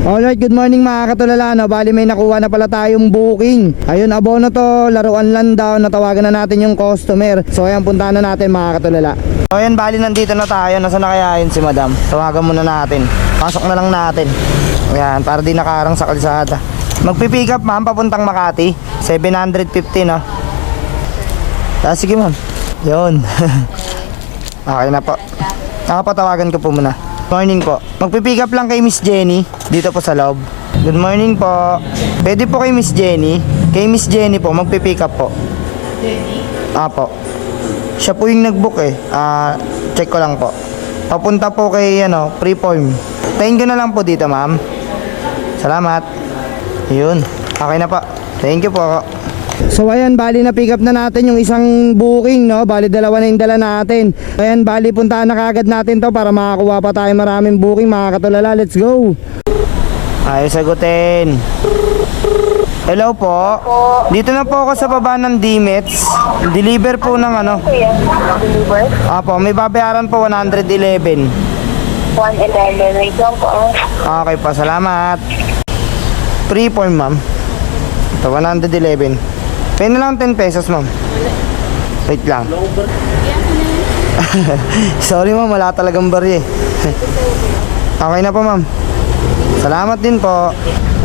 Alright, good morning mga katulala, no? Bali may nakuha na pala tayong booking. Ayun, abono to, laruan lang daw. Natawagan na natin yung customer. So ayan, puntahan na natin mga katulala. So ayan, bali nandito na tayo. Nasaan na kaya yun si madam? Tawagan muna natin. Pasok na lang natin. Ayan, para di nakaharang sa kalsada. Magpipick up ma'am, papuntang Makati. 750 no? Sige ma'am. Yun. Okay na po. Nakapatawagan ko po muna. Morning po. Magpipick up lang kay Miss Jenny dito po sa loob. Good morning po. Pwede po kay Miss Jenny. Kay Miss Jenny po, magpipick up po. Jenny? Apo. Siya po yung nag-book eh. Check ko lang po. Papunta po kay Freeform. Tayin ko na lang po dito ma'am. Salamat. Yun. Okay na po. Thank you po. So ayan, bali na pick up na natin yung isang booking, no? Bali dalawa na yung dala natin. Ayan, bali puntaan na kagad natin to para makakuha pa tayo maraming booking mga katulala. Let's go. Ayos sagutin. Hello po. Dito na po ako sa baba ng D-Mets. Deliver po ng Deliver? Apo, may babayaran po 111. 111. Wait lang po. Okay pa, salamat. Freeform ma'am. Ito 111. Pwede na lang 10 pesos ma'am. Wait lang. Sorry ma'am, wala talagang barya eh. Okay na po ma'am. Salamat din po.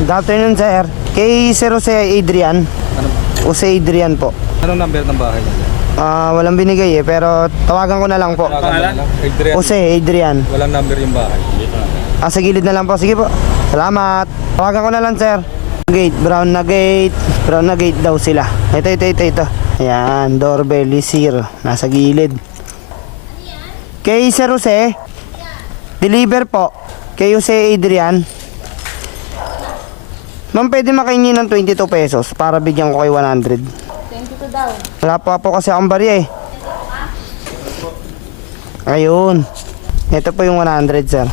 Good afternoon sir. Kay Sir Jose Adrian. Jose Adrian po. Anong number ng bahay niya? Walang binigay eh, pero tawagan ko na lang po. Adrian. Jose Adrian. Walang number yung bahay. Sa gilid na lang po. Sige po. Salamat. Tawagan ko na lang sir. Gate, brown na gate. Brown na gate daw sila. Ito. Ayan, doorbell is zero. Nasa gilid. Kay Sir Jose, deliver po. Kay Jose Adrian. Ma'am, pwede makahingi ng 22 pesos para bigyan ko kay 100. 22 daw. Wala po kasi akong barya eh. Ayun. Ito po yung 100 sir.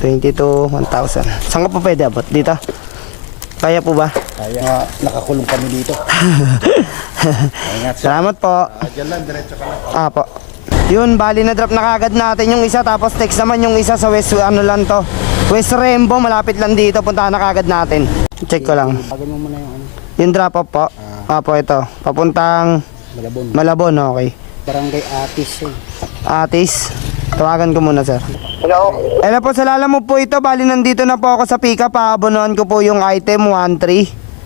22, 1,000. Saan ka po pwede abot? Dito? Kaya po ba? Kaya nakakulong kami dito. Salamat po. Diyan lang, diretso ka lang. Apo. Yun, bali na drop na kagad natin yung isa. Tapos text naman yung isa sa West, lang to. West Rembo, malapit lang dito. Puntahan na kagad natin. Check ko lang. Bagan mo muna yung Yung drop off po. Apo, ito. Papuntang Malabon. Malabon, okay. Barangay Atis eh. Atis. Tawagan ko muna sir. Hello? Hello po, salamat mo po ito. Bali nandito na po ako sa pick-up. Paabonohan ko po yung item 13.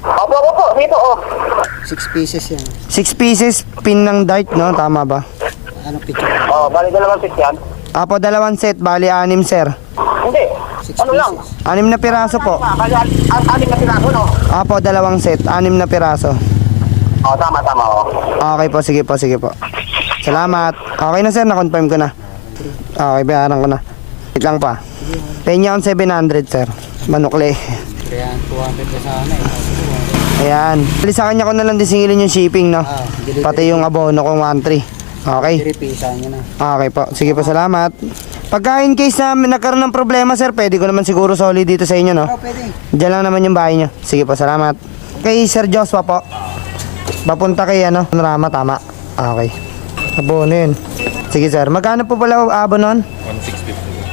Opo. Dito, 6 pieces yan. 6 pieces pin ng dart, no? Tama ba? Ano picture? Bali dalawang set yan. Apo, 2 set. Bali 6 sir. Hindi. 6 pieces. 6 na piraso po. Kasi anim na pinaso, no? Apo, 2 set. 6 na piraso. Tama, Okay po, sige po. Salamat. Okay na sir, na-confirm ko na. Okay, bayaran ko na. Wait lang pa. Penya on 700 sir. Manukle. Kaya 200 na sana eh. Ayan. Bali sa kanya ko na lang disingilin yung shipping, no? Delivery. Pati yung abono kong 1-3. Okay. 3 pisa nyo na. Okay po. Sige po, salamat. Pagka in case na nagkaroon ng problema sir, pwede ko naman siguro solid dito sa inyo, no? Pwede. Diyan lang naman yung bahay nyo. Sige po, salamat. Kay Sir Joshua po. Papunta kay Panorama, tama. Okay. Abono yun. Sige sir, magkano po pala abonon?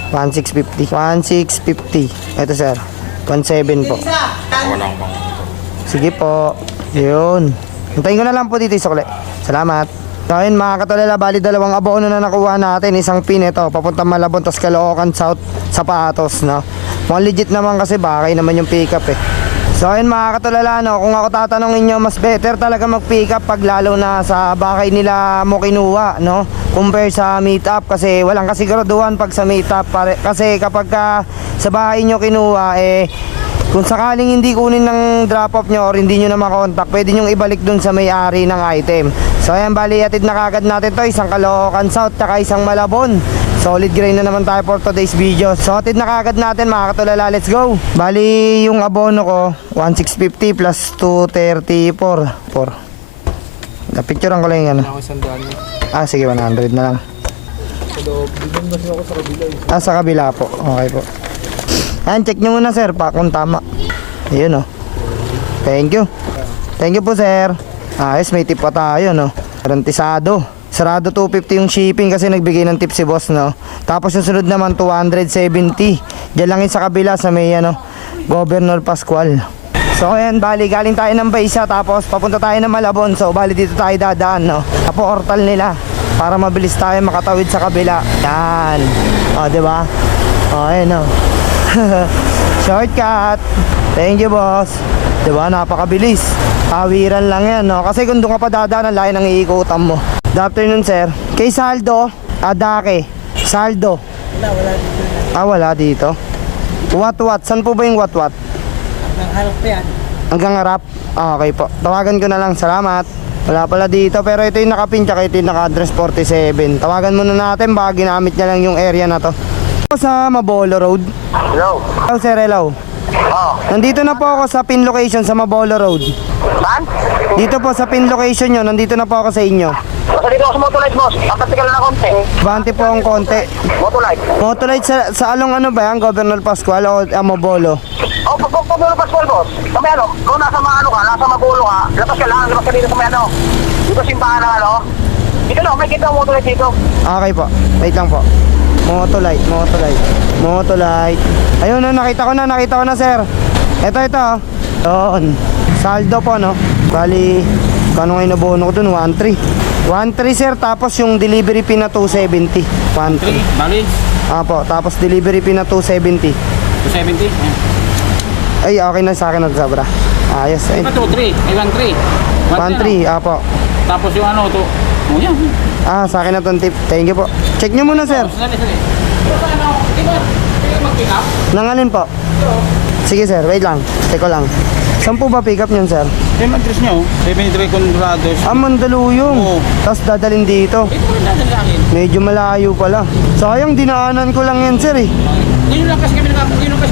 1650. 1650. Ito sir, 17 po. Walang bang. Sige po. Yun. Hintayin ko na lang po dito isukli. Salamat. So ayun mga katulala, bali 2 abono na nakuha natin. Isang pin ito, papunta Malabon, tas Caloocan South, Sapatos, no? Mukhang legit naman kasi bakay naman yung pick up eh. So ayun mga katulala, no, kung ako tatanungin nyo, mas better talaga mag-pick up pag lalo na sa bakay nila mo kinuha, no? Compare sa meet up kasi walang kasiguraduhan pag sa meet up. Kasi kapag sa bahay nyo kinuha, kung sakaling hindi kunin ng drop off nyo or hindi nyo na makontak, pwede nyo ibalik dun sa may-ari ng item. So ayan, bali atid na kagad natin to, isang Caloocan South, tsaka isang Malabon. Solid grain na naman tayo for today's video. So atid na kagad natin mga katulala, let's go. Bali yung abono ko 1650 plus 234. Napicturean ko lang yung Ako sandaan nyo. sige, 100 na lang. Sa loob. Bigyan ba ako sa kabila eh. Sa kabila po. Okay po. Ayan, check nyo muna sir, pa kung tama. Ayun Thank you. Thank you po sir. Ayos, may tip pa tayo, no? Garantisado. Sarado 250 yung shipping kasi nagbigay ng tip si boss, no? Tapos yung sunod naman 270. Diyan lang yun sa kabila sa may Governor Pascual. So ayan, bali galing tayo ng Baysa tapos papunta tayo ng Malabon. So bali dito tayo dadaan, no. Apo portal nila para mabilis tayo makatawid sa kabila. Yan. O, di ba? O, ayan, no. Shortcut. Thank you, boss. Di ba? Napakabilis. Awiran lang yan, no. Kasi kung doon ka pa dadaan, ang layo ng iikutan mo. Good afternoon, sir. Kay Saldo, Adake. Saldo. Wala dito. Wala dito. What? Saan po ba yung what? Ang harap pa yan. Hanggang harap? Okay po. Tawagan ko na lang. Salamat. Wala pala dito. Pero ito yung nakapin tsaka ito yung naka-address 47. Tawagan muna natin. Baka ginamit niya lang yung area na to. Sa Mabolo Road. Hello? Hello, sir. Hello. Oh. Nandito na po ako sa pin location sa Mabolo Road. Saan? Dito po sa pin location nyo. Nandito na po ako sa inyo. Basta dito ako sa Motolite, boss. Pagkati ka lang na konti. Bante po ang konti. Motolite. Motolite sa along ano ba yan? Governor Pascual o Mabolo? Oh, pagpupulo Pascual, boss. Kami ano, kung nasa mga ka, nasa Magulo ka, labas ka dito sa may ano. Dito simbahan ng ano. Dito no, may kita ang Motolite dito. Okay po. Wait lang po. Motolite. Ayun na, nakita ko na, sir. Ito. Doon. Saldo po, no? Bali, kano ngayon nabono ko dun? 1.3. 1.3, sir. Tapos yung delivery fee na 270. 1.3. Bali, Apo, tapos delivery fee na 270. 270. Ay, okay na sa akin nagsobra. Ayos, ay. 2.3, ay 1.3. 1.3, apo. Tapos yung ano, to. Oh, yan. Sa akin na tong tip. Thank you po. Check nyo muna, sir. Sali. Pero ano, di ba, mag-pick up? Nangalin po. Sige, sir. Wait lang. Check ko lang. Saan po ba pick up nyan, sir? Yung address nyo, 73 Conrados. Mandaluyong. Oo. Tapos dadalhin dito. Ito ko rin natin sa akin. Medyo malayo pala. Sayang, dinaanan ko lang yan, sir, eh. Ngayon lang kasi kami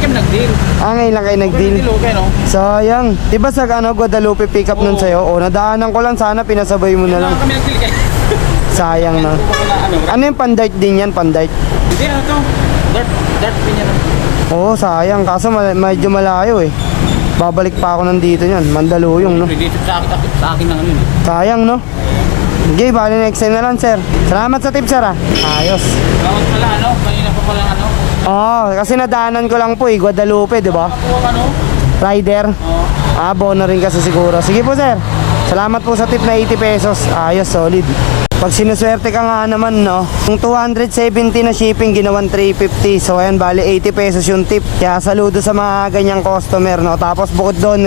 nag-deal. Ngayon lang kayo nag-deal. Deal, okay, no? Sayang. Diba sa Guadalupe pick up nun Oo. sa'yo? Nadaanan ko lang. Sana pinasabay mo na lang. Kami nag-deal kayo. Sayang na. Ano yung pandart din yan? Pandart? Hindi, ano to? Dart pin yan. Oo, sayang. Kaso medyo malayo, eh. Babalik pa ako nandito yan. Mandaluyong, no? Dito sa akin lang ano yun. Sayang, no? Okay, bali next time na lang, sir. Salamat sa tip, sir, ah. Ayos. Bawat pala, ano? Kanina pa pala, ano? Kasi nadaanan ko lang po, eh. Guadalupe, di ba? Kuha ka, no? Rider. Oo. Bono rin kasi siguro. Sige po, sir. Salamat po sa tip na 80 pesos. Ayos, solid. Pag sinuswerte ka nga naman, no? Yung 270 na shipping, ginawan 350. So, ayan, bali 80 pesos yung tip. Kaya saludo sa mga ganyang customer, no? Tapos bukod doon,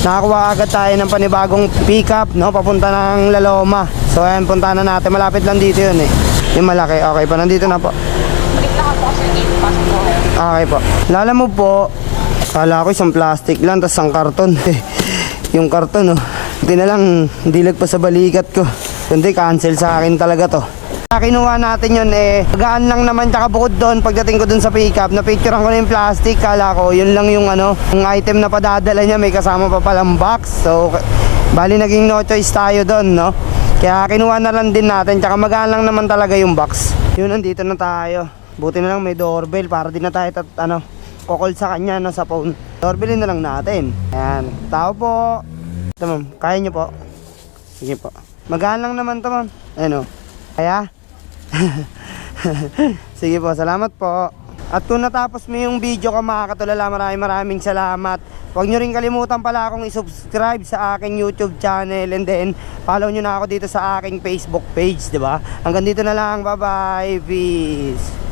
nakakuha agad tayo ng panibagong pickup, no? Papunta ng Laloma. So, ayan, punta na natin. Malapit lang dito yun, eh. Yung malaki. Okay po, nandito na po. Okay po. Lala mo po, kala ko isang plastic lang, tapos isang karton. Yung karton, no? Hindi na lang, dilag pa sa balikat ko. Kundi cancel sa akin talaga to. Kinuha natin yun, magaan lang naman. Tsaka bukod doon, pagdating ko doon sa pickup, napicturean ko na yung plastic. Kala ko, yun lang yung yung item na padadala niya. May kasama pa palang box. So, bali naging no choice tayo doon, no? Kaya kinuha na lang din natin. Tsaka magaan lang naman talaga yung box. Yun, nandito na tayo. Buti na lang may doorbell para di na tayo kokol sa kanya, no, sa phone. Doorbellin na lang natin. Ayan. Tao po. Ito, ma'am. Kaya nyo po? Sige po. Magaan lang naman to, ma'am. Ano? Kaya? Sige po, salamat po. At kung natapos mo yung video ko, mga katulala, maraming salamat. Huwag nyo rin kalimutan pala akong i-subscribe sa aking YouTube channel. And then, follow nyo na ako dito sa aking Facebook page, diba? Hanggang dito na lang. Bye-bye. Peace.